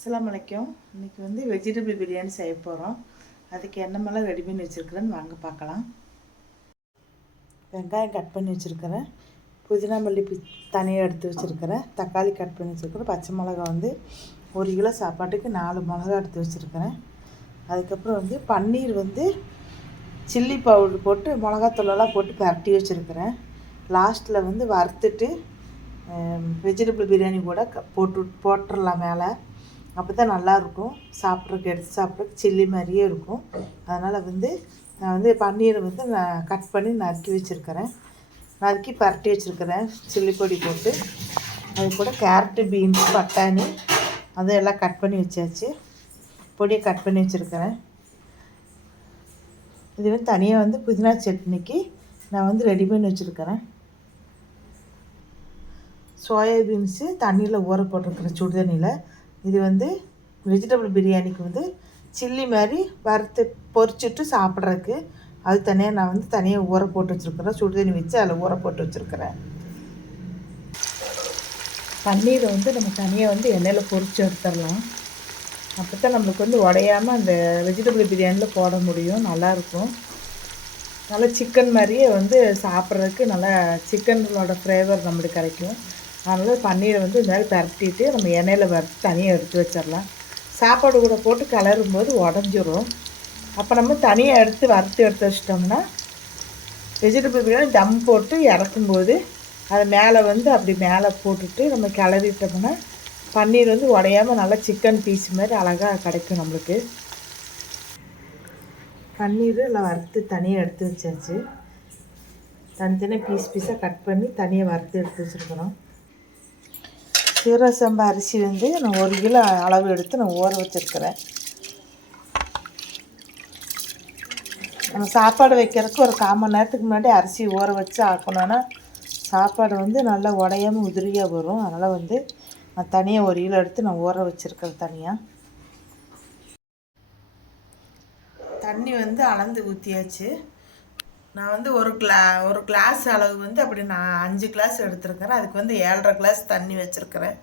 அஸ்லாம் வலைக்கம் இன்றைக்கி வந்து வெஜிடபிள் பிரியாணி செய்ய போகிறோம் அதுக்கு என்னமெல்லாம் ரெடி பண்ணி வச்சுருக்கிறேன்னு வாங்க பார்க்கலாம். வெங்காயம் கட் பண்ணி வச்சுருக்கிறேன். புதினா மல்லி பி தனியாக எடுத்து வச்சுருக்கிறேன். தக்காளி கட் பண்ணி வச்சுருக்கிறேன். பச்சை மிளகா வந்து ஒரு கிலோ சாப்பாட்டுக்கு நாலு மிளகா எடுத்து வச்சுருக்கிறேன். அதுக்கப்புறம் வந்து பன்னீர் வந்து சில்லி பவுடர் போட்டு மிளகாத்தூளெல்லாம் போட்டு பரட்டி வச்சுருக்கிறேன். லாஸ்ட்டில் வந்து வறுத்துட்டு வெஜிடபிள் பிரியாணி கூட க போட்டு போட்டுடலாம் மேலே. அப்போ தான் நல்லாயிருக்கும். சாப்பிட்றதுக்கு எடுத்து சாப்பிட்றதுக்கு சில்லி மாதிரியே இருக்கும். அதனால் வந்து நான் வந்து பன்னீரை வந்து நான் கட் பண்ணி நறுக்கி வச்சுருக்கிறேன். நறுக்கி பரட்டி வச்சுருக்கிறேன். சில்லி பொடி போட்டு. அது கூட கேரட்டு பீன்ஸ் பட்டாணி அது எல்லாம் கட் பண்ணி வச்சாச்சு. பொடியை கட் பண்ணி வச்சுருக்கிறேன். இது வந்து தனியாக வந்து புதினா சட்னிக்கு நான் வந்து ரெடி பண்ணி வச்சுருக்கிறேன். சோயாபீன்ஸு தண்ணியில் ஊற போட்டிருக்கிறேன் சுடு தண்ணியில் இது வந்து வெஜிடபிள் பிரியாணிக்கு வந்து சில்லி மாதிரி வறுத்து பொறிச்சிட்டு சாப்பிட்றதுக்கு. அது தனியாக நான் வந்து தனியாக ஊற போட்டு வச்சுருக்குறேன். சுடு தண்ணி வச்சு அதில் ஊற போட்டு வச்சுருக்குறேன். பன்னீரை வந்து நம்ம தனியாக வந்து எண்ணெயில் பொறிச்சு எடுத்துடலாம். அப்போ தான் நம்மளுக்கு வந்து உடையாமல் அந்த வெஜிடபிள் பிரியாணியில் போட முடியும். நல்லாயிருக்கும் நல்லா சிக்கன் மாதிரியே வந்து சாப்பிட்றதுக்கு நல்லா சிக்கனோட ஃப்ளேவர் நம்மளுக்கு கிடைக்கும். அதனால் பன்னீரை வந்து இந்த மாதிரி பரட்டிட்டு நம்ம எண்ணெயில் வறுத்து தனியாக எடுத்து வச்சிடலாம். சாப்பாடு கூட போட்டு கிளறும் போது உடஞ்சிரும். அப்போ நம்ம தனியாக எடுத்து வறுத்து எடுத்து வச்சிட்டோம்னா வெஜிடபிள் பிரியாணி தம் போட்டு இறக்கும்போது அதை மேலே வந்து அப்படி மேலே போட்டுட்டு நம்ம கிளறிட்டோம்னா பன்னீர் வந்து உடையாமல் நல்லா சிக்கன் பீஸ் மாதிரி அழகாக கிடைக்கும் நம்மளுக்கு. பன்னீர் எல்லாம் வறுத்து தனியாக எடுத்து வச்சாச்சு. தனித்தனியாக பீஸ் பீஸாக கட் பண்ணி தனியாக வறுத்து எடுத்து வச்சுருக்குறோம். சீரக சம்பா அரிசி வந்து நான் ஒரு கிலோ அளவு எடுத்து நான் ஊற வச்சுருக்கிறேன். நம்ம சாப்பாடு வைக்கிறதுக்கு ஒரு கால் மணி நேரத்துக்கு முன்னாடி அரிசி ஊற வச்சு ஆக்கணும்னா சாப்பாடு வந்து நல்லா உடையாமல் உதிரியாக வரும். அதனால் வந்து நான் தனியாக ஒரு கிலோ எடுத்து நான் ஊற வச்சுருக்கிறேன் தனியாக தண்ணி வந்து அளந்து ஊற்றியாச்சு நான் வந்து ஒரு கிளா ஒரு கிளாஸ் அளவு வந்து அப்படி நான் அஞ்சு கிளாஸ் எடுத்துருக்கிறேன். அதுக்கு வந்து ஏழரை கிளாஸ் தண்ணி வச்சுருக்கிறேன்.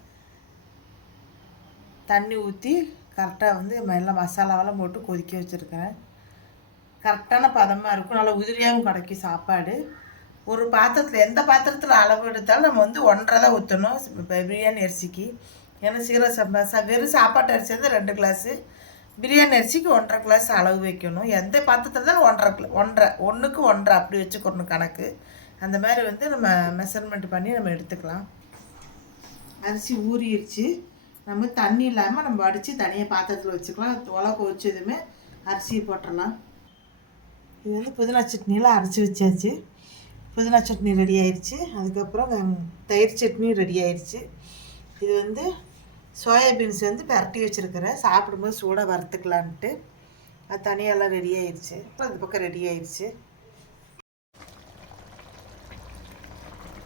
தண்ணி ஊற்றி கரெக்டாக வந்து எல்லாம் மசாலாவெல்லாம் போட்டு கொதிக்க வச்சுருக்கிறேன். கரெக்டான பதமாக இருக்கும். நல்லா உதிரியாகவும் கிடைக்கும் சாப்பாடு. ஒரு பாத்திரத்தில் எந்த பாத்திரத்தில் அளவு எடுத்தாலும் நம்ம வந்து ஒன்றரை தான் ஊற்றணும் இப்போ பிரியாணி அரிசிக்கு. ஏன்னா சீரக சம்பா சா வெறும் சாப்பாட்டு அரிசி வந்து ரெண்டு கிளாஸு பிரியாணி அரிசிக்கு ஒன்றரை கிளாஸ் அளவு வைக்கணும். எந்த பாத்திரத்தில் தான் ஒன்றரை கிலோ ஒன்றரை ஒன்றுக்கு ஒன்றரை அப்படி வச்சுக்கணும் கணக்கு. அந்த மாதிரி வந்து நம்ம மெஷர்மெண்ட் பண்ணி நம்ம எடுத்துக்கலாம். அரிசி ஊறிடுச்சு நம்ம தண்ணி இல்லாமல் நம்ம அடித்து தனியாக பாத்திரத்தில் வச்சுக்கலாம். உலக வச்சதுமே அரிசியை போட்டுடலாம். இது வந்து புதினா சட்னியெலாம் அரைச்சி வச்சாச்சு. புதினா சட்னி ரெடி ஆயிடுச்சு அதுக்கப்புறம் தயிர் சட்னியும் ரெடி ஆயிடுச்சு இது வந்து சோயாபீன்ஸ் வந்து பரட்டி வச்சுருக்கிறேன். சாப்பிடும்போது சூடாக வறுத்துக்கலான்ட்டு. அது தனியாலாம் ரெடி ஆயிடுச்சு. அப்புறம் அந்த பக்கம் ரெடி ஆயிடுச்சு.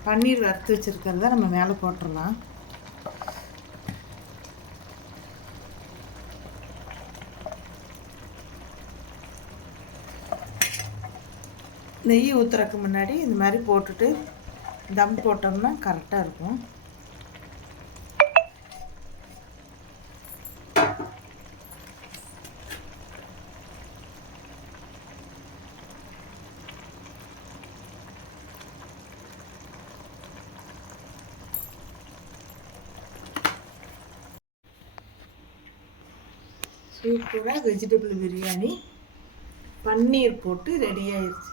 பன்னீர் வறுத்து வச்சுருக்கிறத நம்ம மேலே போட்டுடலாம் நெய் ஊற்றுறதுக்கு முன்னாடி இந்த மாதிரி போட்டுட்டு தம் போட்டோம்னா கரெக்டாக இருக்கும். சூப்பராக வெஜிடபிள் பிரியாணி பன்னீர் போட்டு ரெடி ஆயிடுச்சு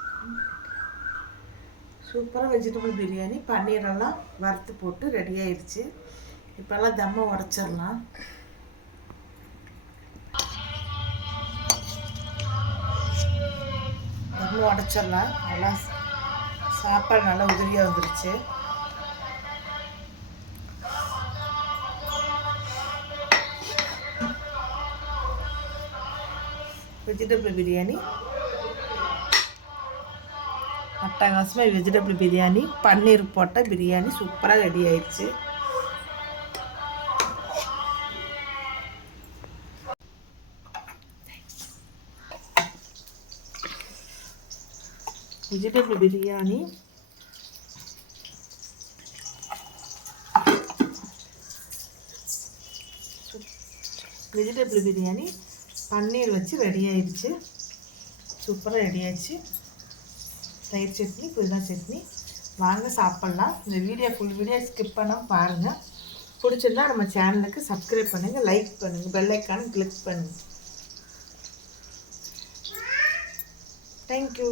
சூப்பராக வெஜிடபிள் பிரியாணி பன்னீரெல்லாம் வறுத்து போட்டு ரெடி ஆயிடுச்சு இப்போல்லாம் தம்மை உடச்சிடலாம். தம்மை உடச்சிடலாம். நல்லா சாப்பாடு நல்லா உதிரியாக வந்துருச்சு. வெஜிடபிள் பிரியாணி அட்டகாசமாக வெஜிடபிள் பிரியாணி பன்னீர் போட்ட பிரியாணி சூப்பராக ரெடி ஆயிடுச்சு வெஜிடபிள் பிரியாணி வெஜிடபிள் பிரியாணி பன்னீர் வச்சு ரெடி ஆயிடுச்சு. சூப்பராக ரெடி ஆயிடுச்சு தயிர் சட்னி புதினா சட்னி. வாங்க சாப்பிட்லாம். இந்த வீடியோ ஃபுல் வீடியோ ஸ்கிப் பண்ணால் பாருங்கள் பிடிச்சிருந்தா நம்ம சேனலுக்கு சப்ஸ்கிரைப் பண்ணுங்கள் லைக் பண்ணுங்கள் பெல் ஐக்கானு கிளிக் பண்ணுங்கள் தேங்க்யூ